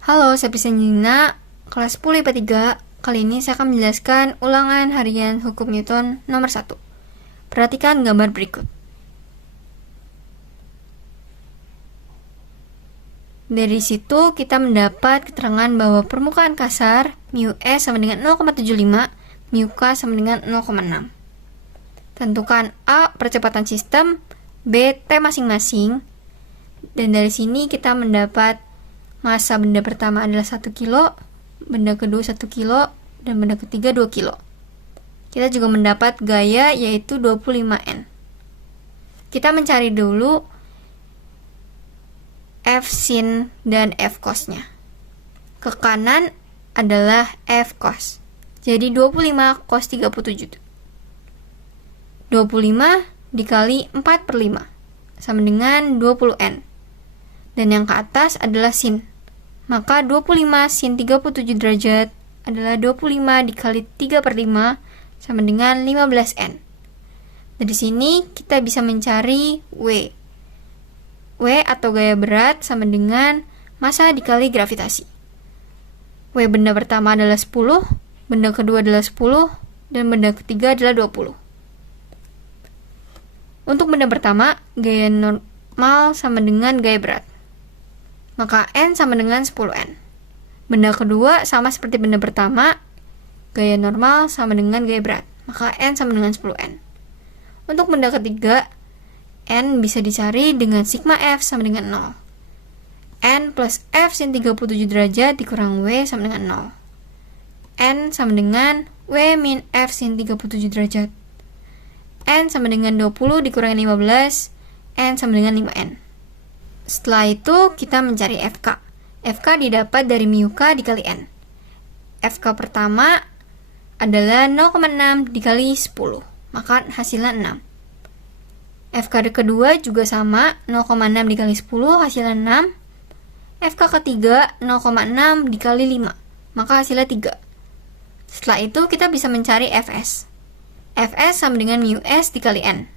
Halo, saya Priscilla, kelas 10 IPA 3. Kali ini saya akan menjelaskan ulangan harian hukum Newton nomor 1. Perhatikan gambar berikut. Dari situ kita mendapat keterangan bahwa permukaan kasar mu S sama dengan 0,75, mu K sama dengan 0,6. Tentukan A percepatan sistem, B T masing-masing. Dan dari sini kita mendapat massa benda pertama adalah 1 kilo, benda kedua 1 kilo, dan benda ketiga 2 kilo. Kita juga mendapat gaya yaitu 25 N. Kita mencari dulu F sin dan F cos-nya. Ke kanan adalah F cos. Jadi 25 cos 37. 25 dikali 4/5 sama dengan 20 N. Dan yang ke atas adalah sin. Maka 25 sin 37 derajat adalah 25 dikali 3/5 sama dengan 15 N. Dari sini kita bisa mencari W. W atau gaya berat sama dengan massa dikali gravitasi. W benda pertama adalah 10, benda kedua adalah 10, dan benda ketiga adalah 20. Untuk benda pertama, gaya normal sama dengan gaya berat. Maka N sama dengan 10N. Benda kedua sama seperti benda pertama, gaya normal sama dengan gaya berat. Maka N sama dengan 10N. Untuk benda ketiga, N bisa dicari dengan sigma F sama dengan 0. N plus F sin 37 derajat dikurang W sama dengan 0. N sama dengan W min F sin 37 derajat. N sama dengan 20 dikurangi 15, N sama dengan 5N. Setelah itu kita mencari FK. FK didapat dari mu K dikali N. FK pertama adalah 0,6 dikali 10, maka hasilnya 6. FK kedua juga sama, 0,6 dikali 10 hasilnya 6. FK ketiga 0,6 dikali 5, maka hasilnya 3. Setelah itu kita bisa mencari Fs. Fs sama dengan mu S dikali N.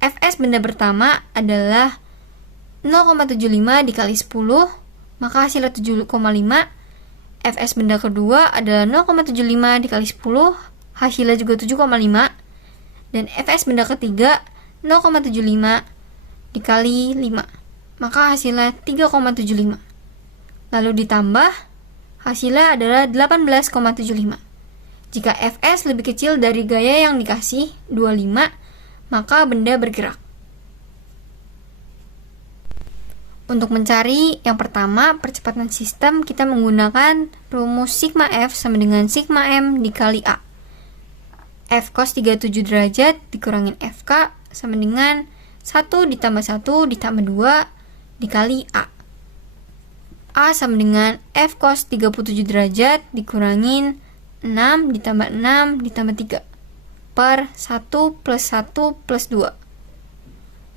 Fs benda pertama adalah 0,75 dikali 10, maka hasilnya 7,5. Fs benda kedua adalah 0,75 dikali 10, hasilnya juga 7,5. Dan Fs benda ketiga 0,75 dikali 5, maka hasilnya 3,75. Lalu ditambah, hasilnya adalah 18,75. Jika Fs lebih kecil dari gaya yang dikasih, 25, maka benda bergerak. Untuk mencari yang pertama, percepatan sistem, kita menggunakan rumus sigma F sama dengan sigma M dikali A. F cos 37 derajat dikurangin Fk sama dengan 1 ditambah 1 ditambah 2 dikali A. A sama dengan F cos 37 derajat dikurangin 6 ditambah 6 ditambah 3 per 1 plus 1 plus 2.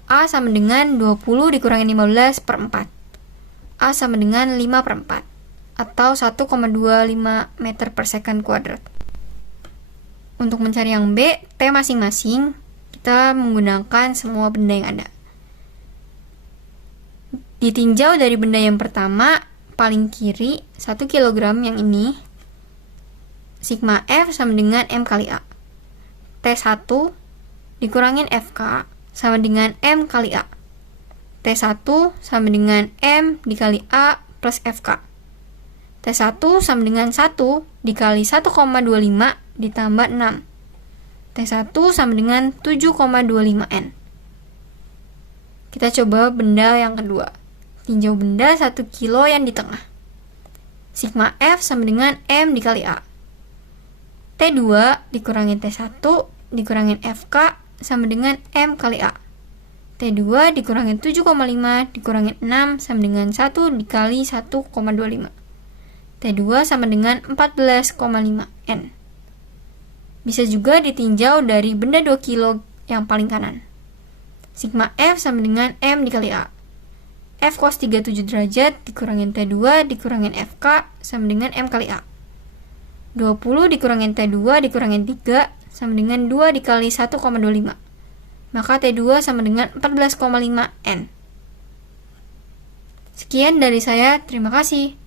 A sama dengan 20 dikurangi 15 per 4. A sama dengan 5 per 4 atau 1,25 meter per second kuadrat. Untuk mencari yang B, T masing-masing, kita menggunakan semua benda yang ada. Ditinjau dari benda yang pertama, paling kiri 1 kg yang ini, sigma F sama dengan M kali A. T1 dikurangin FK sama dengan M kali A. T1 sama dengan M dikali A plus FK. T1 sama dengan 1 dikali 1,25 ditambah 6. T1 sama dengan 7,25 N. Kita coba benda yang kedua. Tinjau benda 1 kilo yang di tengah. Sigma F sama dengan M dikali A. T2 dikurangin T1 dikurangin FK sama dengan M kali A. T2 dikurangin 7,5 dikurangin 6 sama dengan 1 dikali 1,25. T2 sama dengan 14,5 N. Bisa juga ditinjau dari benda 2 kilo yang paling kanan. Sigma F sama dengan M dikali A. F cos 37 derajat dikurangin T2 dikurangin FK sama dengan M kali A. 20 dikurangin T2 dikurangin 3 sama dengan 2 dikali 1,25. Maka T2 sama dengan 14,5 N. Sekian dari saya, terima kasih.